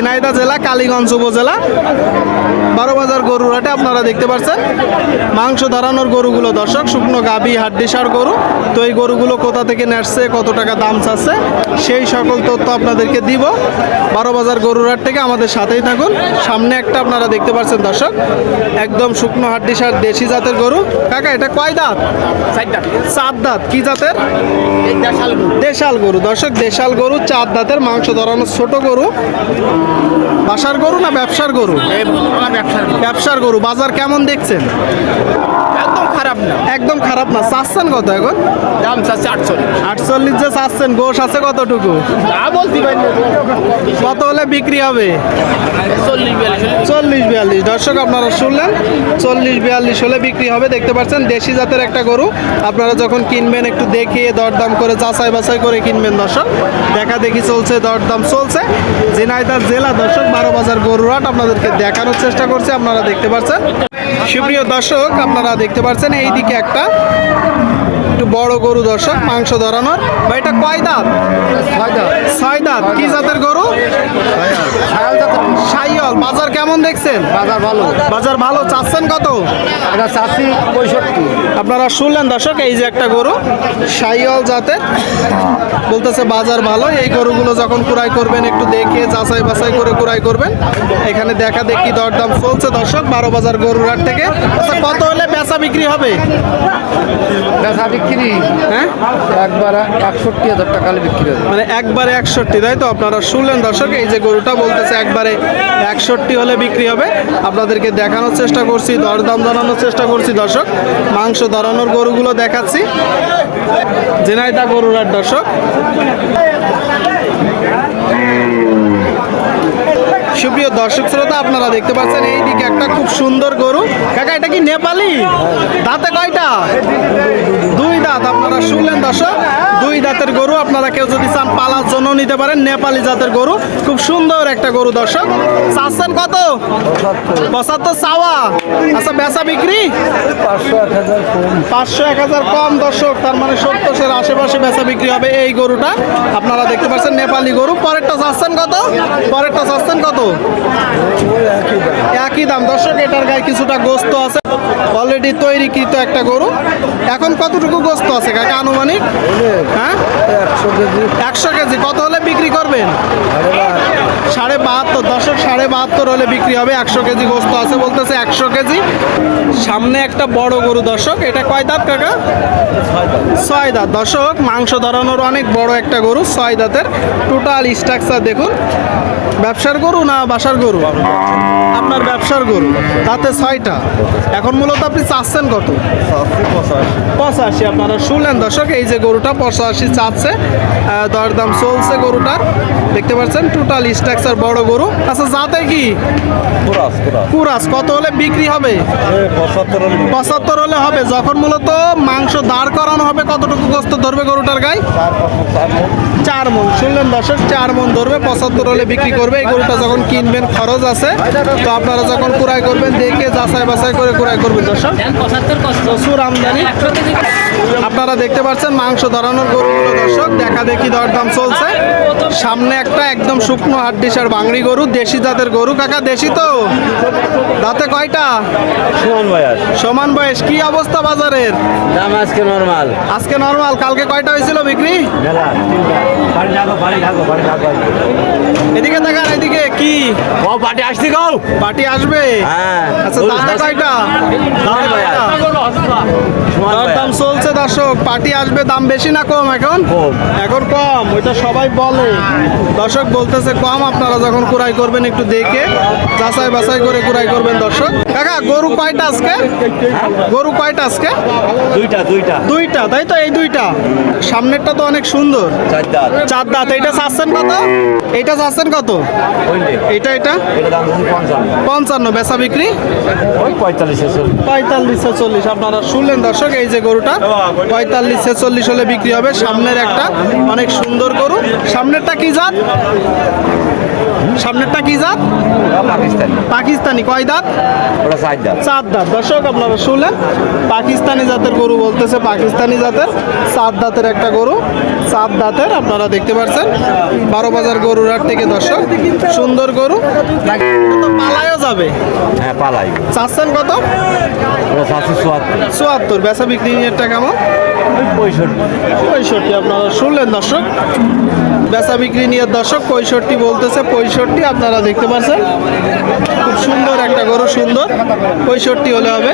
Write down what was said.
ঝিনাইদা জেলা কালীগঞ্জ উপজেলা বারো বাজার গরুর হাটে আপনারা দেখতে পাচ্ছেন মাংস ধরানোর গরুগুলো দর্শক শুকনো গাবি হাড্ডিসার গরু। তো এই গরুগুলো কোথা থেকে নেসছে কত টাকা দাম চাচ্ছে সেই সকল তথ্য আপনাদেরকে দিব। বারো বাজার গরুর হাট থেকে আমাদের সাথেই থাকুন। সামনে একটা আপনারা দেখতে পাচ্ছেন দর্শক একদম শুকনো হাড্ডিসার দেশি জাতের গরু। কাকা এটা কয় দাঁত? চার দাঁত কি জাতের? দেশাল গরু। দর্শক দেশাল গরু চার দাঁতের মাংস ধরানো ছোট গরু। বাসার গরু না ব্যবসার গরু? ব্যবসার গরু। বাজার কেমন দেখছেন? একদম খারাপ না। একদম খারাপ না। চাচ্ছেন কত এখন? দাম চাচ্ছে আটচল্লিশ। আটচল্লিশ যে চাচ্ছেন গোশ আছে কতটুকু? তা বলতে পারি কত হলে বিক্রি হবে? চল্লিশ বিয়াল্লিশ দর্শক আপনারা শুনলেন চল্লিশ বিয়াল্লিশ হলে বিক্রি হবে দেখতে পাচ্ছেন দেশি জাতের একটা গরু। আপনারা যখন কিনবেন একটু দেখে দরদাম করে যাচাই বাছাই করে কিনবেন দর্শক। দেখা দেখি চলছে দরদাম চলছে। ঝিনাইদার জেলা দর্শক বারো বাজার গরুরাট আপনাদেরকে দেখানোর চেষ্টা করছে আপনারা দেখতে পাচ্ছেন। সুপ্রিয় দর্শক আপনারা দেখতে পাচ্ছেন এই দিকে একটা একটু বড় গরু দর্শক মাংস ধরানোর। বা এটা কয় দাঁত? ছয় দাঁত। কি জাতের গরু? সাইয়ল বাজার কেমন দেখছেন? বাজার ভালো। বাজার ভালো চাচ্ছেন কত? এটা চাষি পঁয়ষট্টি। আপনারা শুনলেন দর্শক এই যে একটা গরু সাইয়ল জাতের। বলতেছে বাজার ভালো এই গরুগুলো যখন কুড়াই করবেন একটু দেখে যাচাই বাছাই করে কুড়াই করবেন। এখানে দেখা দেখি দরদাম চলছে দর্শক বারো বাজার গরুর হাট থেকে। আচ্ছা কত হলে বেচা বিক্রি হবে? বেচা বিক্রি? হ্যাঁ? একবার একষট্টি হাজার টাকা বিক্রি হবে। মানে একবারে একষট্টি তাই তো? আপনারা শুনলেন দর্শক এই যে গরুটা বলতেছে একবারে একষট্টি হলে বিক্রি হবে। আপনাদেরকে দেখানোর চেষ্টা করছি, দরদাম জানানোর চেষ্টা করছি দর্শক। মাংস ধরানোর গরুগুলো দেখাচ্ছি। জেনাইদা গরুর আর দর্শক। সুপ্রিয় দর্শক শ্রোতা, আপনারা দেখতে পাচ্ছেন এইদিকে একটা খুব সুন্দর গরু। কাকা, এটা কি নেপালি? দাঁতে কয়টা? দাঁত আপনারা শুনলেন, দর্শক। দুই দাঁতের গরু আপনারা কেউ যদি চান পালার জন্য নিতে পারেন, নেপালি জাতের গরু। খুব সুন্দর একটা গরু, দর্শক। চাচ্ছেন কত? পঁচাত্তর চাওয়া। আচ্ছা বেচা বিক্রি? পাঁচশো এক হাজার কম, দর্শক। তার মানে সত্তরের আশেপাশে বেচা বিক্রি হবে এই গরুটা। আপনারা দেখতে পাচ্ছেন নেপালি গরু। পরেরটা চাচ্ছেন কত? পরেরটা চাচ্ছেন কত? একই দাম। দর্শক, এটার গায়ে কিছুটা গোস্ত আছে। অলরেডি তৈরিকৃত একটা গরু। এখন কতটুকু গোস্ত আছে কাকা আনুমানিক? হ্যাঁ? একশো কেজি। কত হলে বিক্রি করবেন? সাড়ে বাহাত্তর। দশক সাড়ে বাহাত্তর হলে বিক্রি হবে। একশো কেজি গোস্ত আছে বলতেছে একশো কেজি। সামনে একটা বড় গরু দর্শক। এটা কয় দাঁত কাকা? ছয় দাঁত। দর্শক মাংস ধরানোর অনেক বড় একটা গরু ছয় দাঁতের। টোটাল স্ট্রাকচার দেখুন। ব্যবসার গরু না বাসার গরু? আপনার ব্যবসার গরু। তাতে ছয়টা। এখন মূলত আপনি চাচ্ছেন কত? পঁচাশি। আপনারা শুনলেন দর্শক এই যে গরুটা পঁচাশি চাচ্ছে দরদাম চলছে গরুটার। দেখতে পাচ্ছেন টোটাল স্ট্রাকচার বড় গরু। আচ্ছা যাতে কি? কুরাস কত হলে বিক্রি হবে? পঁচাত্তর হলে হবে। যখন মূলত মাংস দাঁড় করানো হবে কতটুকু গোস্ত ধরবে গরুটার গায়ে? চার মন শুনলেন দর্শক চার মন ধরবে পঁচাত্তর হলে বিক্রি করবে। এই গরুটা যখন কিনবেন খরচ আছে। তো আপনারা যখন কুড়াই করবেন দেখে যাচাই বাছাই করে কুড়াই করবেন দর্শক। প্রচুর আমদানি। আপনারা দেখতে পাচ্ছেন মাংস ধরানোর গরুগুলো দর্শক। দেখা দেখি দরদাম চলছে। সামনে একটা একদম শুকনো হাড্ডিসার বাংড়ি গরু দেশি জাতের গরু। কাকা দেশি তো। দাঁতে কয়টা? সমান বয়স। সমান বয়স। কি অবস্থা বাজারের? দাম আজকে নর্মাল আজকে নর্মাল কালকে কয়টা হয়েছিল বিক্রি? এদিকে দেখান এদিকে। কি? ও পাটি আসছি গাও পার্টি আসবে? হ্যাঁ। আচ্ছা দাঁড়া কয়টা? দাম চলছে দর্শক পার্টি আসবে দাম বেশি না কম এখন? এখন কম ওইটা সবাই বলে। দর্শক বলতেছে কম আপনারা যখন কুড়াই করবেন একটু দেখে যাচাই বাছাই করে কুড়াই করবেন দর্শক। কাকা গরু কয়টা আজকে? গরু কয়টা আজকে? দুইটা দুইটা। দুইটা তাই তো? এই দুইটা। সামনেরটা তো অনেক সুন্দর। চার দাঁত। চার দাঁত। এইটা চাচ্ছেন কত? এইটা চাচ্ছেন কত? এটা এটা এটা পঞ্চান্ন। বেচা বিক্রি? পঁয়তাল্লিশ ছেচল্লিশ আপনারা শুনলেন দর্শক এই যে গরুটা পঁয়তাল্লিশ ছেচল্লিশ হলে বিক্রি হবে। সামনের একটা অনেক সুন্দর গরু। সামনেরটা কি জাত? সামনেরটা কি জাত? পাকিস্তানি। পাকিস্তানি। কয় দাঁত? চার দাঁত দর্শক আপনারা শুনলেন পাকিস্তানি জাতের গরু বলতেছে পাকিস্তানি জাতের চার দাঁতের একটা গরু। চার দাঁতের আপনারা দেখতে পাচ্ছেন বারো বাজার গরুর হাট থেকে দর্শক সুন্দর গরু। পালায়ও যাবে। হ্যাঁ পালাই। চাচ্ছেন কত? চুয়াত্তর। বেচা বিক্রি রেটটা কেমন? পঁয়ষট্টি। পঁয়ষট্টি আপনারা শুনলেন দর্শক? বেচা বিক্রি নিয়ে দর্শক পঁয়ষট্টি বলতেছে পঁয়ষট্টি আপনারা দেখতে পাচ্ছেন। খুব সুন্দর একটা গরু সুন্দর। পঁয়ষট্টি হলে হবে।